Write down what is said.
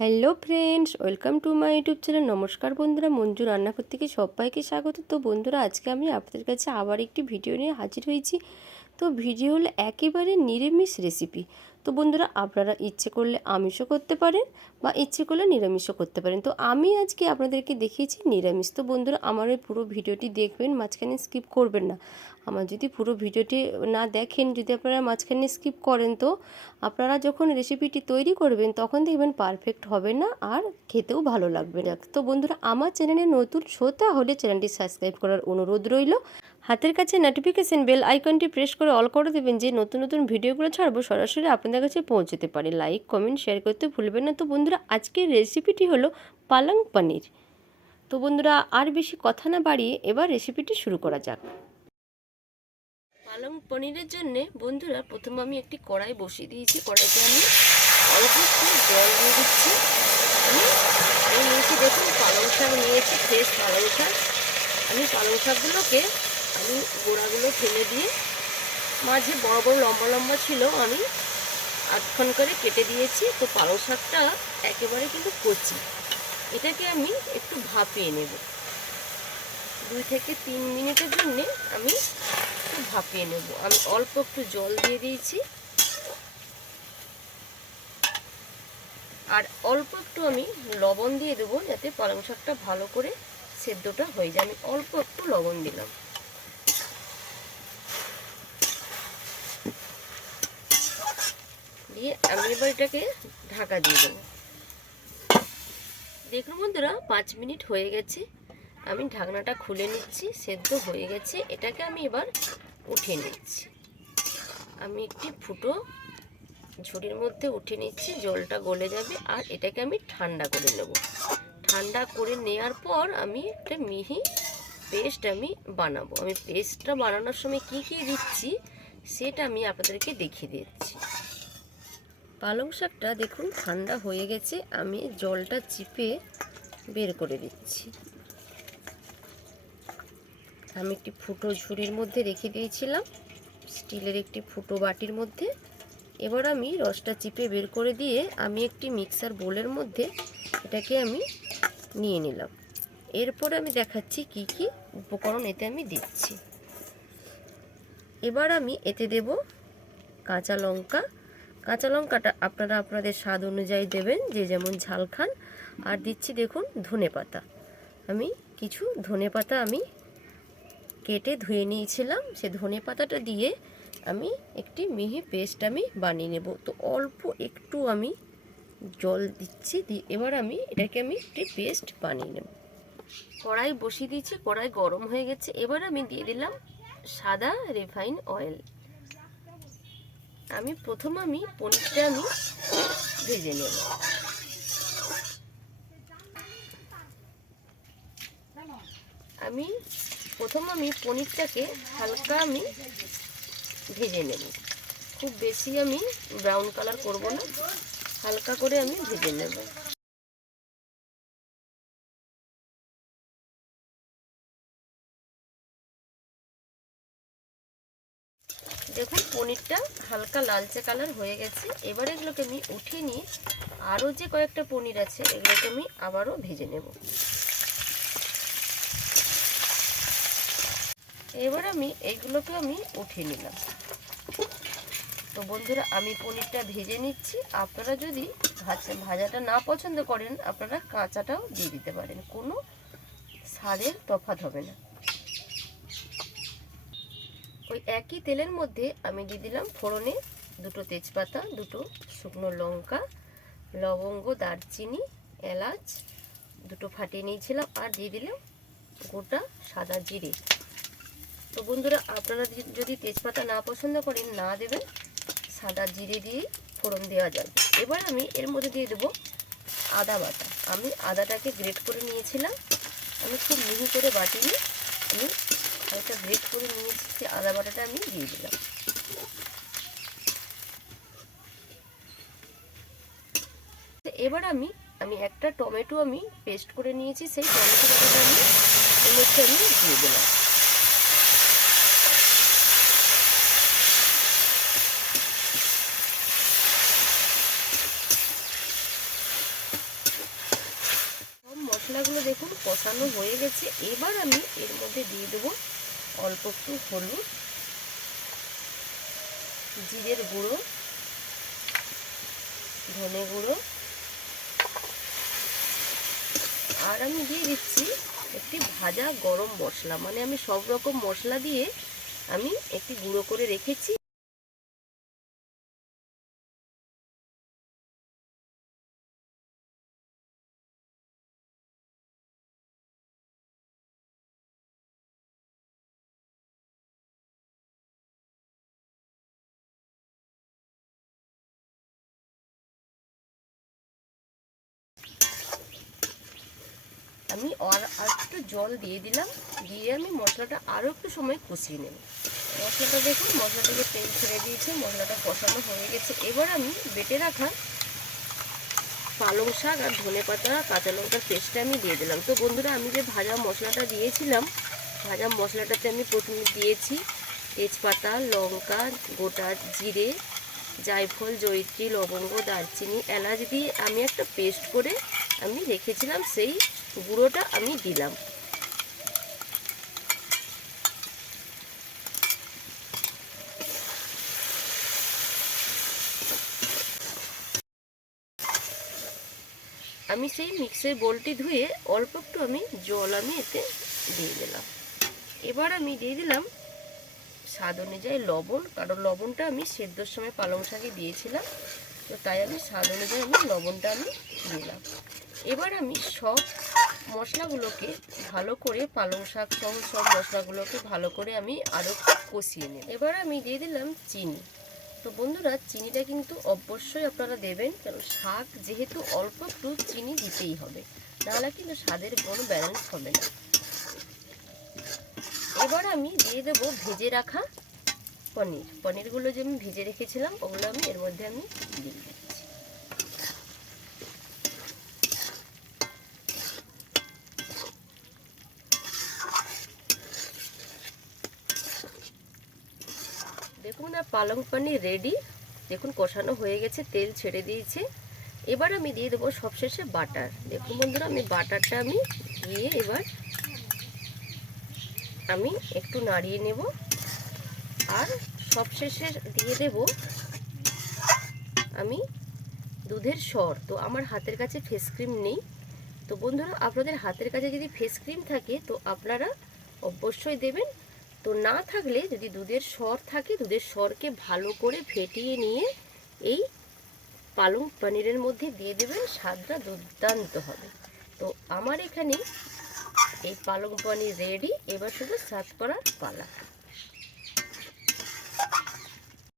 Hello friends, welcome to my YouTube channel. নমস্কার বন্ধুরা, মঞ্জু রান্নাঘর থেকে সবাইকে স্বাগত। তো বন্ধুরা, আজকে আমি আপনাদের কাছে আবার একটি ভিডিও নিয়ে হাজির হয়েছি। তো ভিডিও হলো একেবারে নিরামিষ রেসিপি। তো বন্ধুরা, আপনারা ইচ্ছে করলে আমিষও করতে পারেন বা ইচ্ছে করলে নিরামিষও করতে পারেন। তো আমি আজকে আপনাদেরকে দেখিয়েছি নিরামিষ। তো বন্ধুরা, আমার ওই পুরো ভিডিওটি দেখবেন, মাঝখানে স্কিপ করবেন না। আমার যদি পুরো ভিডিওটি না দেখেন, যদি আপনারা মাঝখানে স্কিপ করেন, তো আপনারা যখন রেসিপিটি তৈরি করবেন তখন দেখবেন পারফেক্ট হবে না আর খেতেও ভালো লাগবে না। তো বন্ধুরা, আমার চ্যানেলে নতুন শ্রোতা হলে চ্যানেলটি সাবস্ক্রাইব করার অনুরোধ রইল। হাতের কাছে নোটিফিকেশন বেল আইকনটি প্রেস করে অল করে দেবেন, যে নতুন নতুন ভিডিওগুলো ছাড়বো সরাসরি আপনাদের কাছে পৌঁছতে পারে। লাইক কমেন্ট শেয়ার করতে ভুলবেন না। তো বন্ধুরা, আজকের রেসিপিটি হলো পালং পনির। তো বন্ধুরা, আর বেশি কথা না বাড়িয়ে এবার রেসিপিটি শুরু করা যাক। পালং পনিরের জন্যে বন্ধুরা, প্রথম আমি একটি কড়াই বসিয়ে দিয়েছি। কড়াইতে আমি অল্প একটু জল দিয়ে দিচ্ছি। আমি নিয়েছি, দেখুন, পালং শাক নিয়েছি, ফ্রেশ পালং শাক। আমি পালং শাকগুলোকে গোড়াগুলো ফেলে দিয়ে মাঝে বড় বড় লম্বা লম্বা ছিল, আমি আধখান করে কেটে দিয়েছি। তো পালং শাকটা একেবারে কিন্তু কচি, এটাকে আমি একটু ভাপিয়ে নেব। 2 থেকে 3 মিনিটের জন্যে আমি একটু ভাপিয়ে নেব। আমি অল্প একটু জল দিয়ে দিয়েছি আর অল্প একটু আমি লবণ দিয়ে দেবো, যাতে পালং শাকটা ভালো করে সেদ্ধটা হয়ে যায়। আমি অল্প একটু লবণ দিলাম, দিয়ে আমি এবার এটাকে ঢাকা দিয়ে দেবো। দেখুন বন্ধুরা, 5 মিনিট হয়ে গেছে। আমি ঢাকনাটা খুলে নিচ্ছি, সেদ্ধ হয়ে গেছে। এটাকে আমি এবার উঠিয়ে নিচ্ছি। আমি একটি ফুটো ঝুড়ির মধ্যে উঠিয়ে নিচ্ছি, জলটা গলে যাবে। আর এটাকে আমি ঠান্ডা করে নেব। ঠান্ডা করে নেওয়ার পর আমি একটা মিহি পেস্ট আমি বানাবো। আমি পেস্টটা বানানোর সময় কি কি দিচ্ছি সেটা আমি আপনাদেরকে দেখিয়ে দিচ্ছি। পালং শাকটা দেখুন ঠান্ডা হয়ে গেছে, আমি জলটা চিপে বের করে দিচ্ছি। আমি একটি ফুটো ঝুড়ির মধ্যে রেখে দিয়েছিলাম, স্টিলের একটি ফুটো বাটির মধ্যে। এবার আমি রসটা চিপে বের করে দিয়ে আমি একটি মিক্সার বোলের মধ্যে এটাকে আমি নিয়ে নিলাম। এরপর আমি দেখাচ্ছি কি কি উপকরণ এতে আমি দিচ্ছি। এবার আমি এতে দেব কাঁচা লঙ্কা। কাঁচা লঙ্কাটা আপনারা আপনাদের স্বাদ অনুযায়ী দেবেন, যে যেমন ঝাল খান। আর দিচ্ছি দেখুন ধনেপাতা। আমি কিছু ধনেপাতা আমি কেটে ধুয়ে নিয়েছিলাম, সে ধনেপাতাটা দিয়ে আমি একটি মিহি পেস্ট আমি বানিয়ে নেব। তো অল্প একটু আমি জল দিচ্ছি, এবার আমি এটাকে একটি পেস্ট বানিয়ে নেব। কড়াই বসিয়ে দিয়েছি, কড়াই গরম হয়ে গেছে। এবার আমি দিয়ে দিলাম সাদা রিফাইন অয়েল। আমি পনিরটা ভেজে নেব। আমি পনিরটাকে হালকা ভেজে নেব। খুব বেশি আমি ব্রাউন কালার করব না, হালকা করে আমি ভেজে নেব। দেখুন পনিরটা হালকা লালচে কালার হয়ে গেছে। এবার এগুলোকে আমি উঠিয়ে নিয়ে আরও যে কয়েকটা পনির আছে এগুলোকে আমি আবারও ভেজে নেব। এবার এইগুলোকে উঠিয়ে নিলাম। তো বন্ধুরা, আমি পনিরটা ভেজে নিচ্ছি। আপনারা যদি ভাজাটা না পছন্দ করেন, আপনারা কাঁচাটাও দিয়ে দিতে পারেন, কোনো স্বাদের তফাৎ হবে না। ওই একই তেলের মধ্যে আমি দিয়ে দিলাম ফোড়নে 2টো তেজপাতা, 2টো শুকনো লঙ্কা, লবঙ্গ, দারচিনি, এলাচ 2টো ফাটিয়ে নিয়েছিলাম, আর দিয়ে দিলাম গোটা সাদা জিরে। তো বন্ধুরা, আপনারা যদি তেজপাতা না পছন্দ করেন না দেবেন, সাদা জিরে দিয়ে ফোড়ন দেওয়া যাবে। এবার আমি এর মধ্যে দিয়ে দেবো আদা বাটা। আমি আদাটাকে গ্রেট করে নিয়েছিলাম, আমি খুব মিহি করে বাটিনি, আমি হালকা গ্রেট করে নিয়েছি। সে আদা বাটাটা আমি দিয়ে দিলাম। এবার আমি একটা টমেটো পেস্ট করে নিয়েছি, সেই টমেটো বাটাটা এর মধ্যে দিয়ে দিলাম। মশলাগুলো দেখুন কষানো হয়ে গেছে। এবার আমি এর মধ্যে দিয়ে দেবো অল্প একটু হলুদ, জিরের গুঁড়ো, ধনে গুঁড়ো, আর আমি দিয়ে দিচ্ছি একটি ভাজা গরম মশলা। মানে আমি সব রকম মশলা দিয়ে আমি একটি গুঁড়ো করে রেখেছি। আমি আর একটু জল দিয়ে দিলাম, দিয়ে আমি মশলাটা আরও একটু সময় কষিয়ে নেব। মশলাটা দেখুন মশলা থেকে তেল ছেড়ে দিয়েছে, মশলাটা কষানো হয়ে গেছে। এবার আমি বেটে রাখা পালং শাক আর ধনেপাতা কাঁচা লঙ্কার পেস্টটা আমি দিয়ে দিলাম। তো বন্ধুরা, আমি যে ভাজা মশলাটা দিয়েছিলাম, ভাজা মশলাটাতে আমি প্রথমে দিয়েছি তেজপাতা, লঙ্কা, গোটা জিরে, জায়ফল, জয়িত্রী, লবঙ্গ, দারচিনি, এলাচ দিয়ে আমি একটা পেস্ট করে আমি রেখেছিলাম, সেই গুঁড়োটা আমি দিলাম। আমি সেই মিক্সের বোলটি ধুয়ে অল্প একটু আমি জল আমি এতে দিয়ে দিলাম। এবার আমি দিয়ে দিলাম স্বাদ অনুযায়ী লবণ, কারণ লবণটা আমি সেদ্ধর সময় পালং শাকে দিয়েছিলাম, তো তাই আমি স্বাদ অনুযায়ী আমি লবণটা আমি দিলাম। এবার আমি সব মশলাগুলোকে ভালো করে, পালং শাক সহ সব মশলাগুলোকে ভালো করে আমি আরও কষিয়ে নিই। এবার আমি দিয়ে দিলাম চিনি। তো বন্ধুরা, চিনিটা কিন্তু অবশ্যই আপনারা দেবেন, কারণ শাক যেহেতু অল্প একটু চিনি দিতেই হবে, নাহলে কিন্তু স্বাদের কোনো ব্যালেন্স হবে না। এবার আমি দিয়ে দেবো ভেজে রাখা পনিরগুলো যে আমি ভেজে রেখেছিলাম, ওগুলো আমি এর মধ্যে আমি দিয়ে দিচ্ছি। দেখুন আর পালং পনির রেডি। দেখুন কষানো হয়ে গেছে, তেল ছেড়ে দিয়েছে। এবার আমি দিয়ে দেবো সবশেষে বাটার। দেখুন বন্ধুরা, আমি বাটারটা আমি দিয়ে এবার আমি একটু নাড়িয়ে নেব। আর সবশেষে দিয়ে দেব আমি দুধের সর। তো আমার হাতের কাছে ফেস ক্রিম নেই, তো বন্ধুরা আপনাদের হাতের কাছে যদি ফেস ক্রিম থাকে তো আপনারা অবশ্যই দেবেন। তো না থাকলে যদি দুধের সর থাকে, দুধের সরকে ভালো করে ফেটিয়ে নিয়ে এই পালং পনিরের মধ্যে দিয়ে দেবেন, স্বাদটা দুর্দান্ত হবে। তো আমার এখানে এই পালং পনির রেডি, এবার শুধু সার্ভ করার পালা।